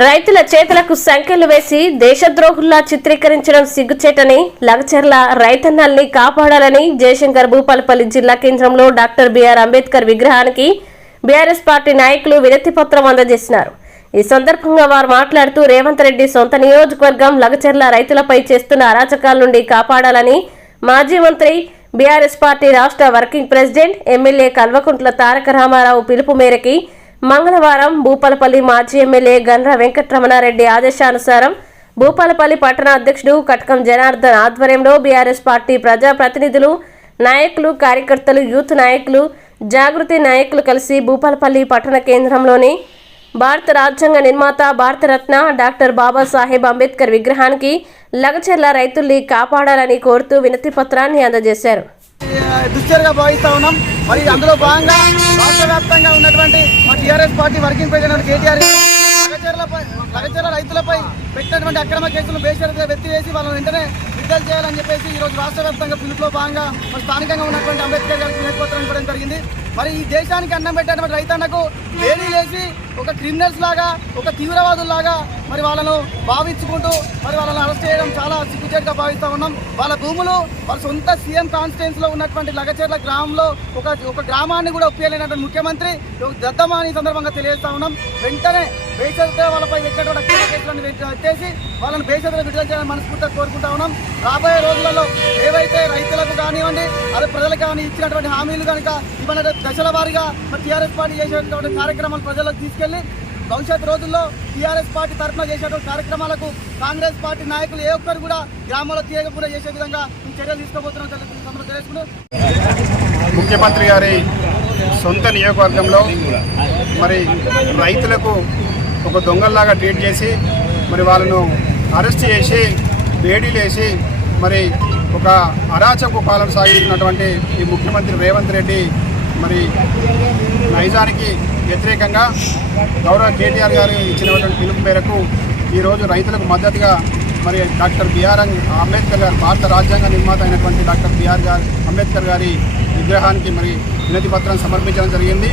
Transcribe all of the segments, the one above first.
రైతుల చేతులకు సంఖ్యలు వేసి దేశద్రోహుల్లా చిత్రీకరించడం సిగ్గుచేటని లగచర్ల రైతన్నల్ని కాపాడాలని జయశంకర్ భూపాలపల్లి జిల్లా కేంద్రంలో డాక్టర్ బిఆర్ అంబేద్కర్ విగ్రహానికి బీఆర్ఎస్ పార్టీ నాయకులు వినతి పత్రం అందజేసినారు. ఈ సందర్భంగా వారు మాట్లాడుతూ రేవంత్ రెడ్డి సొంత నియోజకవర్గం లగచర్ల రైతులపై చేస్తున్న అరాచకాల నుండి కాపాడాలని మాజీ మంత్రి బీఆర్ఎస్ పార్టీ రాష్ట్ర working president MLA Kalvakuntla Taraka Ramarao పిలుపు మేరకి మంగళవారం భూపాలపల్లి మాజీ ఎమ్మెల్యే గన్ర వెంకటరమణారెడ్డి ఆదేశానుసారం భూపాలపల్లి పట్టణ అధ్యక్షుడు కటకం జనార్దన్ ఆధ్వర్యంలో బీఆర్ఎస్ పార్టీ ప్రజా ప్రతినిధులు నాయకులు కార్యకర్తలు యూత్ నాయకులు జాగృతి నాయకులు కలిసి భూపాలపల్లి పట్టణ కేంద్రంలోని భారత రాజ్యాంగ నిర్మాత భారతరత్న డాక్టర్ బాబాసాహెబ్ అంబేద్కర్ విగ్రహానికి లగచెర్ల రైతుల్ని కాపాడాలని కోరుతూ వినతి పత్రాన్ని అందజేశారు. దుశ్చర్గా భావిస్తా ఉన్నాం. మరి అందులో భాగంగా రాష్ట్ర వ్యాప్తంగా ఉన్నటువంటి మా TRS party working president KTR లగచర్లపై Lagacharla రైతులపై పెట్టినటువంటి అక్రమ కేసులను బేషరతుగా వెత్తివేసి వాళ్ళని వెంటనే విడుదల చేయాలని చెప్పేసి ఈ రోజు రాష్ట్ర వ్యాప్తంగా పిలుపులో భాగంగా మరి స్థానికంగా ఉన్నటువంటి అంబేద్కర్ గారికి వినతిపత్రం ఇవ్వడం జరిగింది. మరి ఈ దేశానికి అన్నం పెట్టేటువంటి రైతన్నకు వేడి లేచి ఒక క్రిమినల్స్ లాగా ఒక తీవ్రవాదుల్లాగా మరి వాళ్ళను భావించుకుంటూ మరి వాళ్ళని అరెస్ట్ చేయడం చాలా సిగ్గుచేటుగా భావిస్తూ ఉన్నాం. వాళ్ళ భూములు వాళ్ళ సొంత సీఎం కాన్స్టిట్యున్సీలో ఉన్నటువంటి లగచేర్ల గ్రామంలో ఒక ఒక గ్రామాన్ని కూడా ఒప్పియలేనటువంటి ముఖ్యమంత్రి దద్దమాని ఈ సందర్భంగా తెలియజేస్తా ఉన్నాం. వెంటనే బేషరతుగా వాళ్ళపై పెట్టినటువంటి కేసులను ఎత్తేసి వాళ్ళని బేషరతుగా విడుదల చేయాలని మనస్ఫూర్తిగా కోరుకుంటా ఉన్నాం. రాబోయే రోజులలో ఏవైతే రైతులకు కానివ్వండి అదే ప్రజలకు కానీ ఇచ్చినటువంటి హామీలు కనుక ఇవన్నీ దశల వారీగా టీఆర్ఎస్ పార్టీ చేసేటువంటి కార్యక్రమాలు ప్రజలకు తీసుకెళ్ళి భవిష్యత్ రోజుల్లో టీఆర్ఎస్ పార్టీ తరఫున చేసేటువంటి కార్యక్రమాలకు కాంగ్రెస్ పార్టీ నాయకులు ఏ ఒక్కరు కూడా గ్రామాల్లో తీయకుండా చేసే విధంగా చర్యలు తీసుకోబోతున్నాం తెలుసుకుంటూ ముఖ్యమంత్రి గారి సొంత నియోజకవర్గంలో మరి రైతులకు ఒక దొంగల్లాగా ట్రీట్ చేసి మరి వాళ్ళను అరెస్ట్ చేసి వేడీలు మరి ఒక అరాచకు పాలన సాగిస్తున్నటువంటి ఈ ముఖ్యమంత్రి రేవంత్ రెడ్డి మరి నైజానికి వ్యతిరేకంగా గౌరవ కేటీఆర్ గారు ఇచ్చినటువంటి పిలుపు మేరకు ఈరోజు రైతులకు మద్దతుగా మరి డాక్టర్ బిఆర్ అంబేద్కర్ గారు భారత రాజ్యాంగ నిర్మాత అయినటువంటి డాక్టర్ బిఆర్ గారు అంబేద్కర్ గారి విగ్రహానికి మరి వినతి పత్రం సమర్పించడం జరిగింది.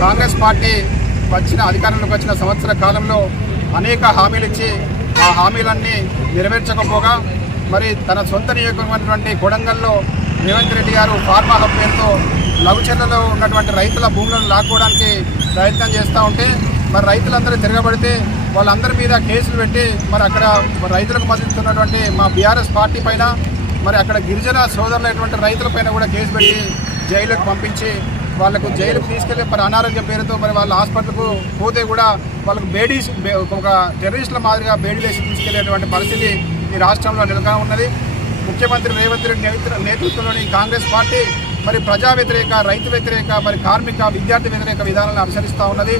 కాంగ్రెస్ పార్టీ వచ్చిన అధికారంలోకి వచ్చిన సంవత్సర కాలంలో అనేక హామీలు ఇచ్చి ఆ హామీలన్నీ నెరవేర్చకపోగా మరి తన సొంత నియోజకమైనటువంటి కొడంగల్లో రేవంత్ రెడ్డి గారు ఫార్మా హబ్ పేరుతో లఘుచర్లలో ఉన్నటువంటి రైతుల భూములను లాక్కోవడానికి ప్రయత్నం చేస్తూ ఉంటే మరి రైతులందరూ తిరగబడితే వాళ్ళందరి మీద కేసులు పెట్టి మరి అక్కడ రైతులకు మద్దతున్నటువంటి మా బీఆర్ఎస్ పార్టీ పైన మరి అక్కడ గిరిజన సోదరులైనటువంటి రైతులపైన కూడా కేసు పెట్టి జైలుకు పంపించి వాళ్ళకు జైలుకు తీసుకెళ్ళి మరి అనారోగ్యం పేరుతో మరి వాళ్ళ హాస్పిటల్కు పోతే కూడా వాళ్ళకు బేడీస్ ఒక టెర్రరిస్టుల మాదిరిగా బేడీలేసి తీసుకెళ్ళేటువంటి పరిస్థితి ఈ రాష్ట్రంలో నెలకొని ఉన్నది ముఖ్యమంత్రి రేవంత్ రెడ్డి నేతృత్వంలోని కాంగ్రెస్ పార్టీ మరి ప్రజా వ్యతిరేక రైతు వ్యతిరేక మరి కార్మిక విద్యార్థి వ్యతిరేక విధానాలను అనుసరిస్తూ ఉన్నది.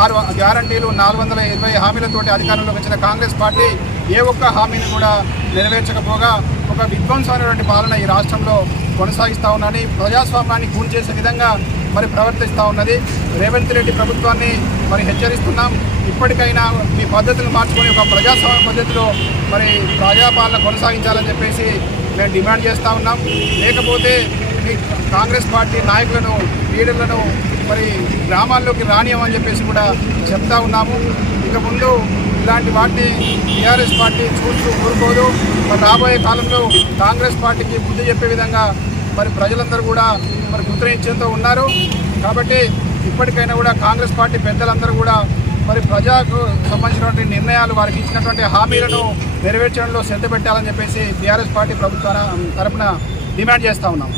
ఆరు గ్యారంటీలు నాలుగు వందల ఇరవై హామీలతోటి అధికారంలోకి వచ్చిన కాంగ్రెస్ పార్టీ ఏ ఒక్క హామీని కూడా నెరవేర్చకపోగా ఒక విధ్వంసమైనటువంటి పాలన ఈ రాష్ట్రంలో కొనసాగిస్తూ ఉన్నది. ప్రజాస్వామ్యాన్ని కూల్ చేసే విధంగా మరి ప్రవర్తిస్తూ ఉన్నది. రేవంత్ రెడ్డి ప్రభుత్వాన్ని మరి హెచ్చరిస్తున్నాం. ఇప్పటికైనా మీ పద్ధతులు మార్చుకొని ఒక ప్రజాస్వామ్య పద్ధతిలో మరి ప్రజాపాలన కొనసాగించాలని చెప్పేసి మేము డిమాండ్ చేస్తూ ఉన్నాం. లేకపోతే కాంగ్రెస్ పార్టీ నాయకులను లీడర్లను మరి గ్రామాల్లోకి రానియమని చెప్పేసి కూడా చెప్తా ఉన్నాము. ఇక ముందు ఇలాంటి వాటిని టీఆర్ఎస్ పార్టీ చూస్తూ ఊరుకోదు. మరి రాబోయే కాలంలో కాంగ్రెస్ పార్టీకి బుద్ధి చెప్పే విధంగా మరి ప్రజలందరూ కూడా మరి ముద్రయించేంతో ఉన్నారు. కాబట్టి ఇప్పటికైనా కూడా కాంగ్రెస్ పార్టీ పెద్దలందరూ కూడా మరి ప్రజలకు సంబంధించినటువంటి నిర్ణయాలు వారికి ఇచ్చినటువంటి హామీలను నెరవేర్చడంలో శ్రద్ధ పెట్టాలని చెప్పేసి టీఆర్ఎస్ పార్టీ ప్రభుత్వ తరఫున డిమాండ్ చేస్తూ ఉన్నాం.